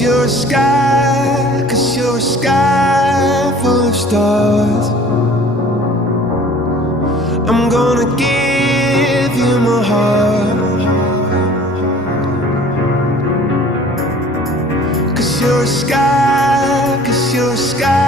you're a sky, 'cause you're a sky full of stars. I'm gonna give you my heart, 'cause you're a sky, 'cause you're a sky